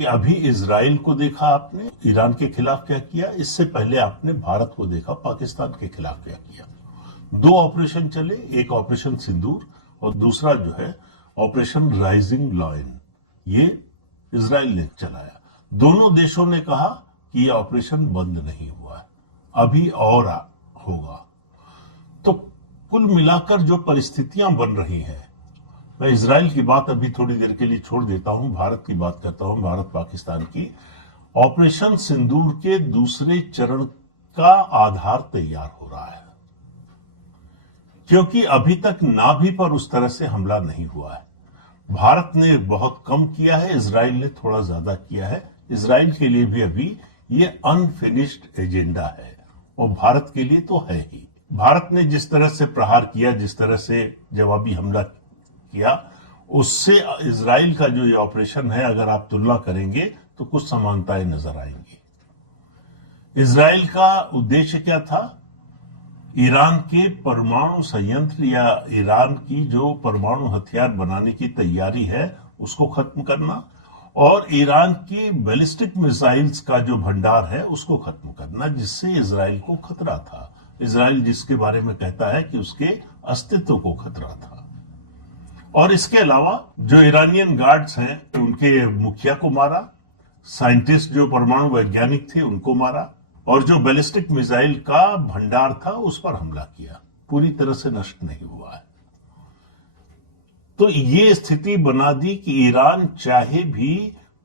कि अभी इजराइल को देखा आपने, ईरान के खिलाफ क्या किया, इससे पहले आपने भारत को देखा, पाकिस्तान के खिलाफ क्या किया। दो ऑपरेशन चले, एक ऑपरेशन सिंदूर और दूसरा जो है ऑपरेशन राइजिंग लॉयन, ये इजराइल ने चलाया। दोनों देशों ने कहा कि यह ऑपरेशन बंद नहीं हुआ है, अभी और होगा। तो कुल मिलाकर जो परिस्थितियां बन रही हैं, मैं इजराइल की बात अभी थोड़ी देर के लिए छोड़ देता हूं, भारत की बात करता हूं, भारत पाकिस्तान की। ऑपरेशन सिंदूर के दूसरे चरण का आधार तैयार हो रहा है, क्योंकि अभी तक नाभि पर उस तरह से हमला नहीं हुआ है। भारत ने बहुत कम किया है, इजराइल ने थोड़ा ज्यादा किया है। इजराइल के लिए भी अभी ये अनफिनिश्ड एजेंडा है और भारत के लिए तो है ही। भारत ने जिस तरह से प्रहार किया, जिस तरह से जवाबी हमला किया, उससे इजराइल का जो ये ऑपरेशन है, अगर आप तुलना करेंगे तो कुछ समानताएं नजर आएंगी। इजराइल का उद्देश्य क्या था? ईरान के परमाणु संयंत्र या ईरान की जो परमाणु हथियार बनाने की तैयारी है उसको खत्म करना, और ईरान की बैलिस्टिक मिसाइल्स का जो भंडार है उसको खत्म करना, जिससे इजराइल को खतरा था। इजराइल जिसके बारे में कहता है कि उसके अस्तित्व को खतरा था। और इसके अलावा जो ईरानियन गार्ड्स हैं उनके मुखिया को मारा, साइंटिस्ट जो परमाणु वैज्ञानिक थे उनको मारा, और जो बैलिस्टिक मिसाइल का भंडार था उस पर हमला किया। पूरी तरह से नष्ट नहीं हुआ है। तो ये स्थिति बना दी कि ईरान चाहे भी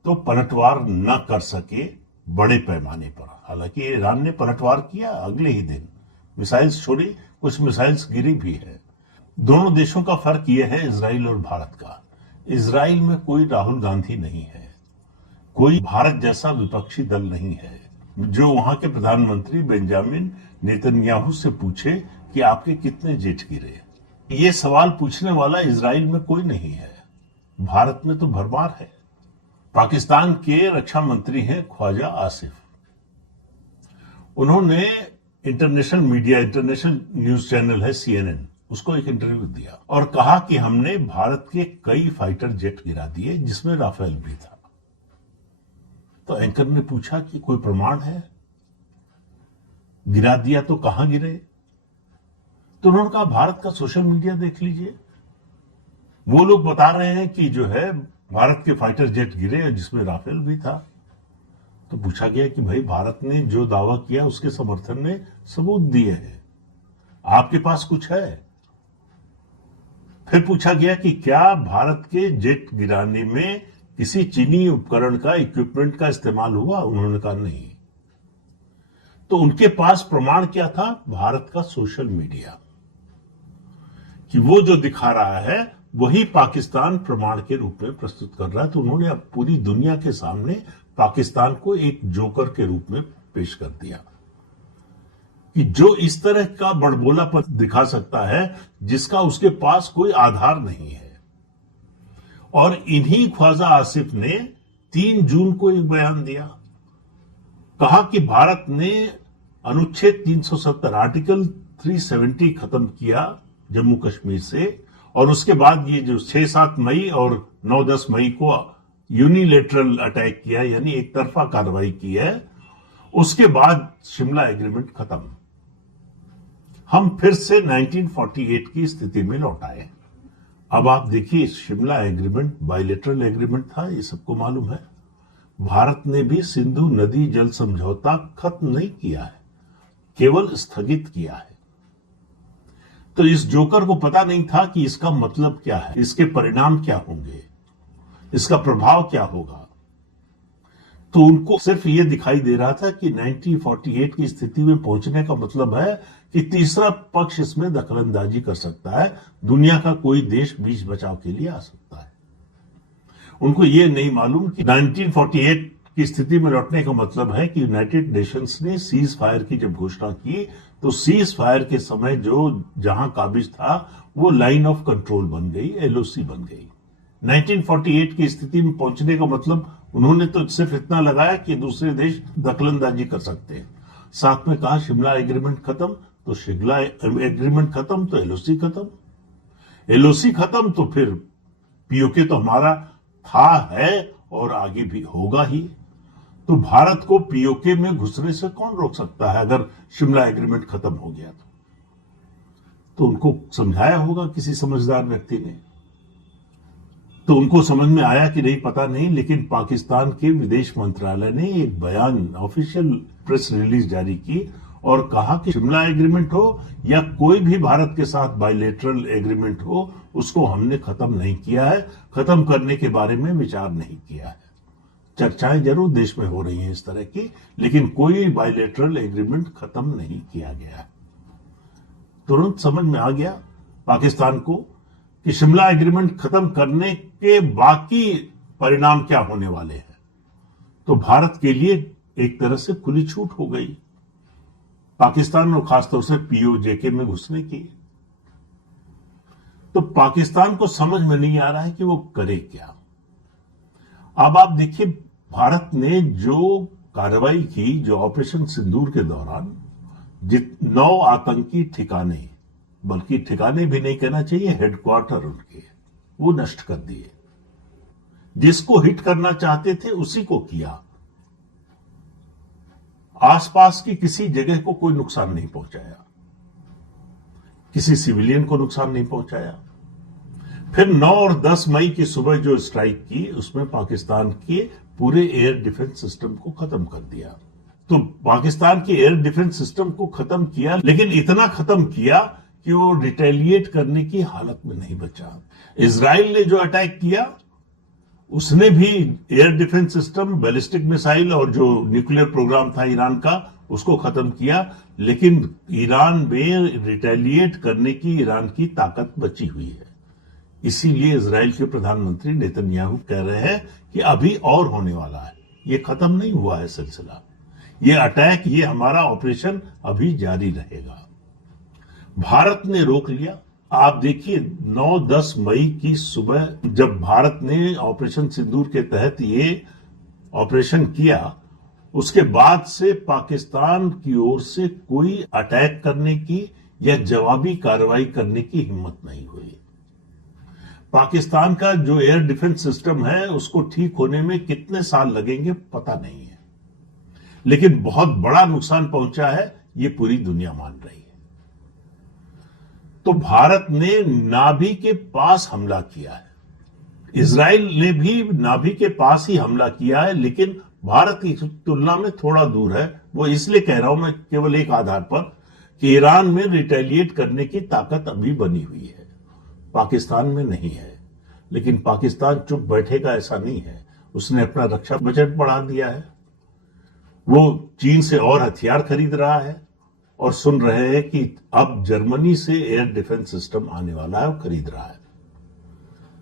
तो पलटवार न कर सके बड़े पैमाने पर। हालांकि ईरान ने पलटवार किया, अगले ही दिन मिसाइल्स छोड़ी, कुछ मिसाइल्स गिरी भी है। दोनों देशों का फर्क यह है, इजराइल और भारत का। इजराइल में कोई राहुल गांधी नहीं है, कोई भारत जैसा विपक्षी दल नहीं है जो वहां के प्रधानमंत्री बेंजामिन नेतन्याहू से पूछे कि आपके कितने जेट गिरे। ये सवाल पूछने वाला इजराइल में कोई नहीं है। भारत में तो भरमार है। पाकिस्तान के रक्षा मंत्री हैं ख्वाजा आसिफ। उन्होंने international media, international news channel है CNN, उसको एक इंटरव्यू दिया और कहा कि हमने भारत के कई फाइटर जेट गिरा दिए, जिसमें राफेल भी था। तो एंकर ने पूछा कि कोई प्रमाण है? गिरा दिया तो कहां गिरे? तो उन्होंने कहा भारत का सोशल मीडिया देख लीजिए, वो लोग बता रहे हैं कि जो है भारत के फाइटर जेट गिरे जिसमें राफेल भी था। तो पूछा गया कि भाई भारत ने जो दावा किया उसके समर्थन में सबूत दिए हैं, आपके पास कुछ है? फिर पूछा गया कि क्या भारत के जेट गिराने में किसी चीनी उपकरण का, इक्विपमेंट का इस्तेमाल हुआ? उन्होंने कहा नहीं। तो उनके पास प्रमाण क्या था? भारत का सोशल मीडिया, कि वो जो दिखा रहा है वही पाकिस्तान प्रमाण के रूप में प्रस्तुत कर रहा है। तो उन्होंने अब पूरी दुनिया के सामने पाकिस्तान को एक जोकर के रूप में पेश कर दिया कि जो इस तरह का बड़बोलापन दिखा सकता है जिसका उसके पास कोई आधार नहीं है। और इन्हीं ख्वाजा आसिफ ने 3 जून को एक बयान दिया, कहा कि भारत ने अनुच्छेद 370 आर्टिकल 370 खत्म किया जम्मू कश्मीर से, और उसके बाद ये जो 6-7 मई और 9-10 मई को यूनिलेटरल अटैक किया, यानी एक तरफा कार्रवाई की है। उसके बाद शिमला एग्रीमेंट खत्म, हम फिर से 1948 की स्थिति में लौट आए। अब आप देखिए, शिमला एग्रीमेंट बायलेटरल एग्रीमेंट था, ये सबको मालूम है। भारत ने भी सिंधु नदी जल समझौता खत्म नहीं किया है, केवल स्थगित किया है। तो इस जोकर को पता नहीं था कि इसका मतलब क्या है, इसके परिणाम क्या होंगे, इसका प्रभाव क्या होगा। तो उनको सिर्फ ये दिखाई दे रहा था कि 1948 की स्थिति में पहुंचने का मतलब है कि तीसरा पक्ष इसमें दखलंदाजी कर सकता है, दुनिया का कोई देश बीच बचाव के लिए आ सकता है। उनको ये नहीं मालूम कि 1948 की स्थिति में लौटने का मतलब है कि यूनाइटेड नेशंस ने सीज फायर की जब घोषणा की, तो सीज फायर के समय जो जहां काबिज था वो लाइन ऑफ कंट्रोल बन गई, LOC बन गई। 1948 की स्थिति में पहुंचने का मतलब उन्होंने तो सिर्फ इतना लगाया कि दूसरे देश दखलंदाजी कर सकते हैं। साथ में कहा शिमला एग्रीमेंट खत्म, तो शिमला एग्रीमेंट खत्म तो LOC खत्म, LOC खत्म तो फिर POK तो हमारा था, है और आगे भी होगा ही। तो भारत को पीओके में घुसने से कौन रोक सकता है अगर शिमला एग्रीमेंट खत्म हो गया तो उनको समझाया होगा किसी समझदार व्यक्ति ने। तो उनको समझ में आया कि नहीं पता नहीं, लेकिन पाकिस्तान के विदेश मंत्रालय ने एक बयान, ऑफिशियल प्रेस रिलीज जारी की और कहा कि शिमला एग्रीमेंट हो या कोई भी भारत के साथ बायलैटरल एग्रीमेंट हो, उसको हमने खत्म नहीं किया है, खत्म करने के बारे में विचार नहीं किया है। चर्चाएं जरूर देश में हो रही हैं इस तरह की, लेकिन कोई बायलैटरल एग्रीमेंट खत्म नहीं किया गया है। तुरंत समझ में आ गया पाकिस्तान को कि शिमला एग्रीमेंट खत्म करने के बाकी परिणाम क्या होने वाले हैं। तो भारत के लिए एक तरह से खुली छूट हो गई पाकिस्तान और खासतौर से पीओजेके में घुसने की। तो पाकिस्तान को समझ में नहीं आ रहा है कि वो करे क्या। अब आप देखिए, भारत ने जो कार्रवाई की, जो ऑपरेशन सिंदूर के दौरान 9 आतंकी ठिकाने, बल्कि ठिकाने भी नहीं कहना चाहिए, हेडक्वार्टर उनके, वो नष्ट कर दिए। जिसको हिट करना चाहते थे उसी को किया। आसपास की किसी जगह को कोई नुकसान नहीं पहुंचाया, किसी सिविलियन को नुकसान नहीं पहुंचाया। फिर 9 और 10 मई की सुबह जो स्ट्राइक की, उसमें पाकिस्तान के पूरे एयर डिफेंस सिस्टम को खत्म कर दिया। तो पाकिस्तान के एयर डिफेंस सिस्टम को खत्म किया, लेकिन इतना खत्म किया कि वो रिटेलिएट करने की हालत में नहीं बचा। इजराइल ने जो अटैक किया, उसने भी air defence system, ballistic missile और जो न्यूक्लियर प्रोग्राम था ईरान का, उसको खत्म किया। लेकिन ईरान में रिटेलिएट करने की ईरान की ताकत बची हुई है। इसीलिए इजराइल के प्रधानमंत्री नेतन्याहू कह रहे हैं कि अभी और होने वाला है, ये खत्म नहीं हुआ है सिलसिला, ये अटैक, ये हमारा ऑपरेशन अभी जारी रहेगा। भारत ने रोक लिया। आप देखिए 9-10 मई की सुबह जब भारत ने ऑपरेशन सिंदूर के तहत ये ऑपरेशन किया, उसके बाद से पाकिस्तान की ओर से कोई अटैक करने की या जवाबी कार्रवाई करने की हिम्मत नहीं हुई। पाकिस्तान का जो एयर डिफेंस सिस्टम है, उसको ठीक होने में कितने साल लगेंगे पता नहीं है, लेकिन बहुत बड़ा नुकसान पहुंचा है, ये पूरी दुनिया मान रही है। तो भारत ने नाभि के पास हमला किया है, इजराइल ने भी नाभि के पास ही हमला किया है, लेकिन भारत की तुलना में थोड़ा दूर है। वो इसलिए कह रहा हूं मैं केवल एक आधार पर कि ईरान में रिटेलिएट करने की ताकत अभी बनी हुई है, पाकिस्तान में नहीं है। लेकिन पाकिस्तान चुप बैठेगा ऐसा नहीं है, उसने अपना रक्षा बजट बढ़ा दिया है, वो चीन से और हथियार खरीद रहा है और सुन रहे हैं कि अब जर्मनी से एयर डिफेंस सिस्टम आने वाला है, वो खरीद रहा है।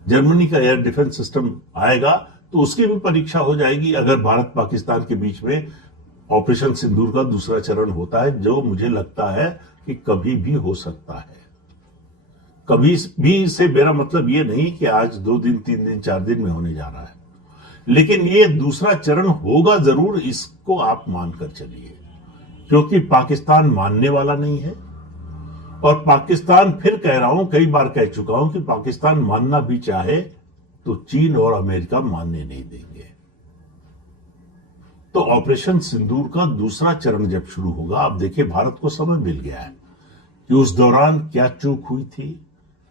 जर्मनी का एयर डिफेंस सिस्टम आएगा तो उसकी भी परीक्षा हो जाएगी अगर भारत पाकिस्तान के बीच में ऑपरेशन सिंदूर का दूसरा चरण होता है, जो मुझे लगता है कि कभी भी हो सकता है। कभी भी से मेरा मतलब ये नहीं कि आज 2 दिन, 3 दिन, 4 दिन में होने जा रहा है, लेकिन ये दूसरा चरण होगा जरूर, इसको आप मानकर चलिए, क्योंकि पाकिस्तान मानने वाला नहीं है। और पाकिस्तान, फिर कह रहा हूं, कई बार कह चुका हूं कि पाकिस्तान मानना भी चाहे तो चीन और अमेरिका मानने नहीं देंगे। तो ऑपरेशन सिंदूर का दूसरा चरण जब शुरू होगा, आप देखिए भारत को समय मिल गया है कि उस दौरान क्या चूक हुई थी,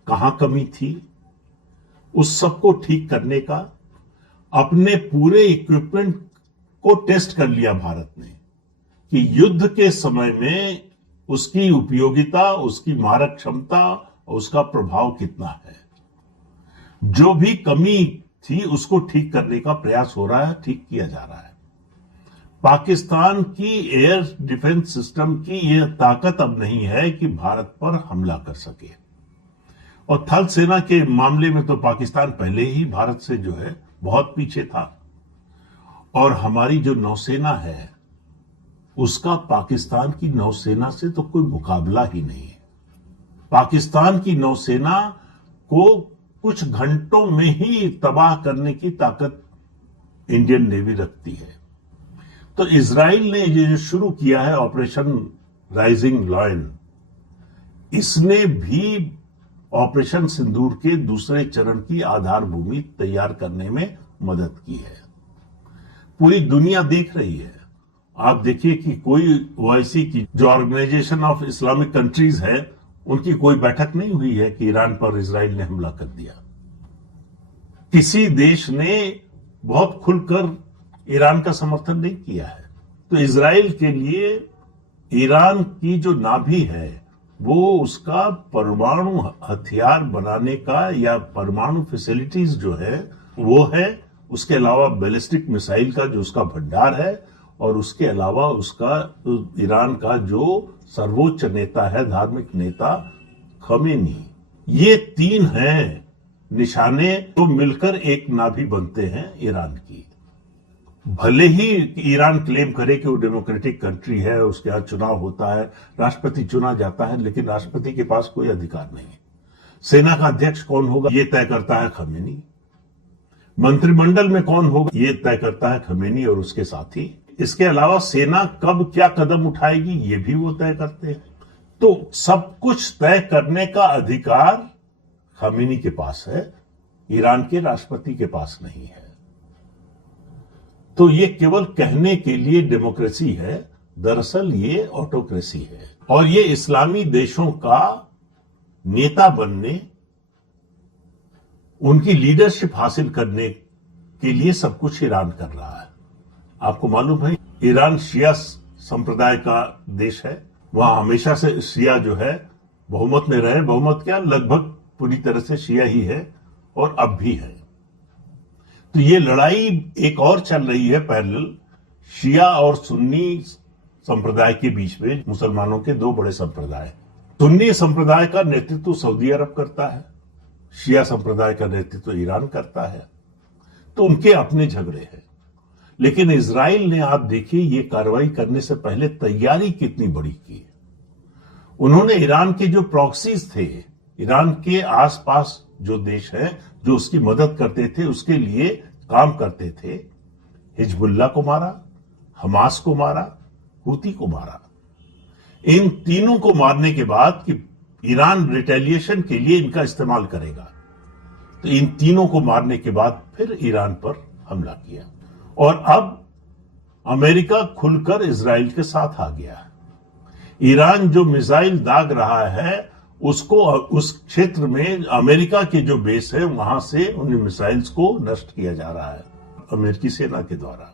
कहां कमी थी, उस सबको ठीक करने का। अपने पूरे इक्विपमेंट को टेस्ट कर लिया भारत ने कि युद्ध के समय में उसकी उपयोगिता, उसकी मारक क्षमता और उसका प्रभाव कितना है। जो भी कमी थी उसको ठीक करने का प्रयास हो रहा है, ठीक किया जा रहा है। पाकिस्तान की एयर डिफेंस सिस्टम की यह ताकत अब नहीं है कि भारत पर हमला कर सके। और थल सेना के मामले में तो पाकिस्तान पहले ही भारत से जो है बहुत पीछे था, और हमारी जो नौसेना है उसका पाकिस्तान की नौसेना से तो कोई मुकाबला ही नहीं है। पाकिस्तान की नौसेना को कुछ घंटों में ही तबाह करने की ताकत इंडियन नेवी रखती है। तो इजराइल ने ये जो शुरू किया है ऑपरेशन राइजिंग लायन, इसने भी ऑपरेशन सिंदूर के दूसरे चरण की आधार भूमि तैयार करने में मदद की है। पूरी दुनिया देख रही है। आप देखिए कि कोई ओआईसी की जो ऑर्गेनाइजेशन ऑफ इस्लामिक कंट्रीज है, उनकी कोई बैठक नहीं हुई है कि ईरान पर इजराइल ने हमला कर दिया। किसी देश ने बहुत खुलकर ईरान का समर्थन नहीं किया है। तो इजराइल के लिए ईरान की जो नाभि है वो उसका परमाणु हथियार बनाने का या परमाणु फैसिलिटीज जो है वो है, उसके अलावा बैलिस्टिक मिसाइल का जो उसका भंडार है, और उसके अलावा उसका ईरान का जो सर्वोच्च नेता है, धार्मिक नेता खमेनी। ये तीन हैं निशाने जो मिलकर एक नाभि बनते हैं ईरान की। भले ही ईरान क्लेम करे कि वो डेमोक्रेटिक कंट्री है, उसके यहाँ चुनाव होता है, राष्ट्रपति चुना जाता है, लेकिन राष्ट्रपति के पास कोई अधिकार नहीं है। सेना का अध्यक्ष कौन होगा ये तय करता है खमेनी। मंत्रिमंडल में कौन होगा ये तय करता है खमेनी और उसके साथी। इसके अलावा सेना कब क्या कदम उठाएगी ये भी वो तय करते हैं। तो सब कुछ तय करने का अधिकार खमेनी के पास है, ईरान के राष्ट्रपति के पास नहीं है। तो ये केवल कहने के लिए डेमोक्रेसी है, दरअसल ये ऑटोक्रेसी है। और ये इस्लामी देशों का नेता बनने, उनकी लीडरशिप हासिल करने के लिए सब कुछ ईरान कर रहा है। आपको मालूम है ईरान शिया संप्रदाय का देश है, वहां हमेशा से शिया जो है बहुमत में रहे। बहुमत क्या, लगभग पूरी तरह से शिया ही है और अब भी है। तो ये लड़ाई एक और चल रही है पैरेलल, शिया और सुन्नी संप्रदाय के बीच में, मुसलमानों के दो बड़े संप्रदाय। सुन्नी संप्रदाय का नेतृत्व सऊदी अरब करता है, शिया संप्रदाय का नेतृत्व ईरान करता है। तो उनके अपने झगड़े हैं। लेकिन इजराइल ने, आप देखिए, ये कार्रवाई करने से पहले तैयारी कितनी बड़ी की। उन्होंने ईरान के जो प्रॉक्सीज थे, ईरान के आसपास जो देश है जो उसकी मदद करते थे, उसके लिए काम करते थे, हिजबुल्लाह को मारा, हमास को मारा, हूती को मारा। इन तीनों को मारने के बाद कि ईरान रिटेलिएशन के लिए इनका इस्तेमाल करेगा, तो इन तीनों को मारने के बाद फिर ईरान पर हमला किया। और अब अमेरिका खुलकर इजराइल के साथ आ गया। ईरान जो मिसाइल दाग रहा है उसको, उस क्षेत्र में अमेरिका के जो बेस है वहां से उन मिसाइल्स को नष्ट किया जा रहा है अमेरिकी सेना के द्वारा।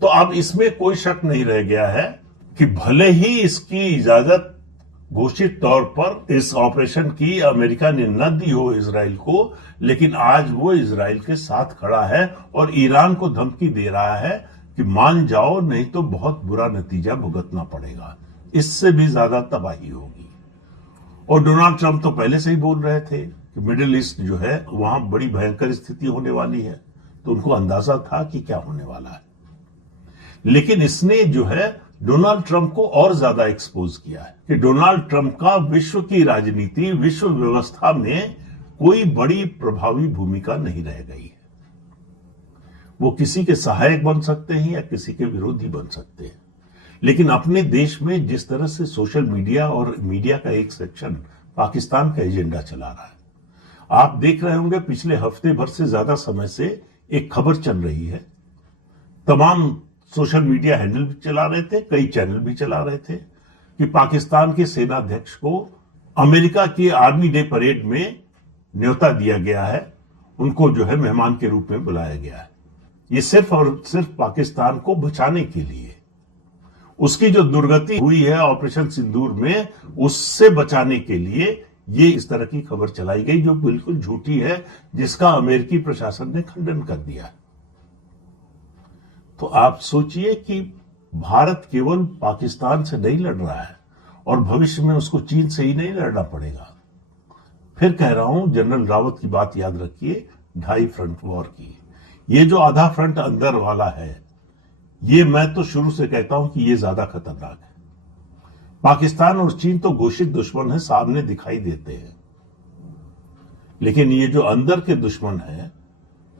तो अब इसमें कोई शक नहीं रह गया है कि भले ही इसकी इजाजत घोषित तौर पर इस ऑपरेशन की अमेरिका ने न दी हो इजराइल को, लेकिन आज वो इजराइल के साथ खड़ा है और ईरान को धमकी दे रहा है कि मान जाओ, नहीं तो बहुत बुरा नतीजा भुगतना पड़ेगा, इससे भी ज्यादा तबाही होगी। और डोनाल्ड ट्रंप तो पहले से ही बोल रहे थे कि मिडिल ईस्ट जो है वहां बड़ी भयंकर स्थिति होने वाली है, तो उनको अंदाजा था कि क्या होने वाला है। लेकिन इसने जो है डोनाल्ड ट्रंप को और ज्यादा एक्सपोज किया है कि डोनाल्ड ट्रंप का विश्व की राजनीति, विश्व व्यवस्था में कोई बड़ी प्रभावी भूमिका नहीं रह गई है। वो किसी के सहायक बन सकते हैं या किसी के विरोधी बन सकते हैं, लेकिन अपने देश में जिस तरह से सोशल मीडिया और मीडिया का एक सेक्शन पाकिस्तान का एजेंडा चला रहा है, आप देख रहे होंगे पिछले हफ्ते भर से ज्यादा समय से एक खबर चल रही है, तमाम सोशल मीडिया हैंडल भी चला रहे थे, कई चैनल भी चला रहे थे कि पाकिस्तान के सेनाध्यक्ष को अमेरिका की आर्मी डे परेड में न्योता दिया गया है, उनको जो है मेहमान के रूप में बुलाया गया है। ये सिर्फ और सिर्फ पाकिस्तान को बचाने के लिए, उसकी जो दुर्गति हुई है ऑपरेशन सिंदूर में, उससे बचाने के लिए ये इस तरह की खबर चलाई गई जो बिल्कुल झूठी है, जिसका अमेरिकी प्रशासन ने खंडन कर दिया। तो आप सोचिए कि भारत केवल पाकिस्तान से नहीं लड़ रहा है और भविष्य में उसको चीन से ही नहीं लड़ना पड़ेगा। फिर कह रहा हूं, जनरल रावत की बात याद रखिए, 2.5 फ्रंट वॉर की। ये जो आधा फ्रंट अंदर वाला है, ये मैं तो शुरू से कहता हूं कि ये ज्यादा खतरनाक है। पाकिस्तान और चीन तो घोषित दुश्मन है, सामने दिखाई देते हैं, लेकिन ये जो अंदर के दुश्मन है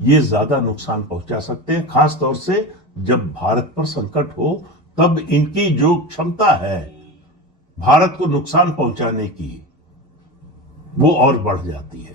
ये ज्यादा नुकसान पहुंचा सकते हैं, खास तौर से जब भारत पर संकट हो, तब इनकी जो क्षमता है भारत को नुकसान पहुंचाने की वो और बढ़ जाती है।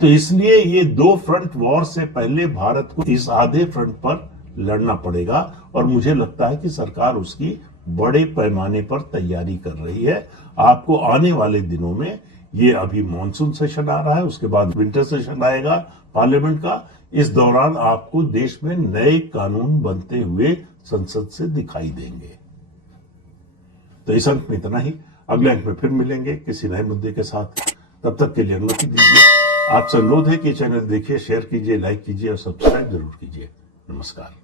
तो इसलिए ये दो फ्रंट वॉर से पहले भारत को इस आधे फ्रंट पर लड़ना पड़ेगा और मुझे लगता है कि सरकार उसकी बड़े पैमाने पर तैयारी कर रही है। आपको आने वाले दिनों में, ये अभी मॉनसून सेशन आ रहा है, उसके बाद विंटर सेशन आएगा पार्लियामेंट का, इस दौरान आपको देश में नए कानून बनते हुए संसद से दिखाई देंगे। तो इस अंक में इतना ही, अगले अंक में फिर मिलेंगे किसी नए मुद्दे के साथ। तब तक के लिए अनुमति दीजिए। आपसे अनुरोध है कि चैनल देखिए, शेयर कीजिए, लाइक कीजिए और सब्सक्राइब जरूर कीजिए। नमस्कार।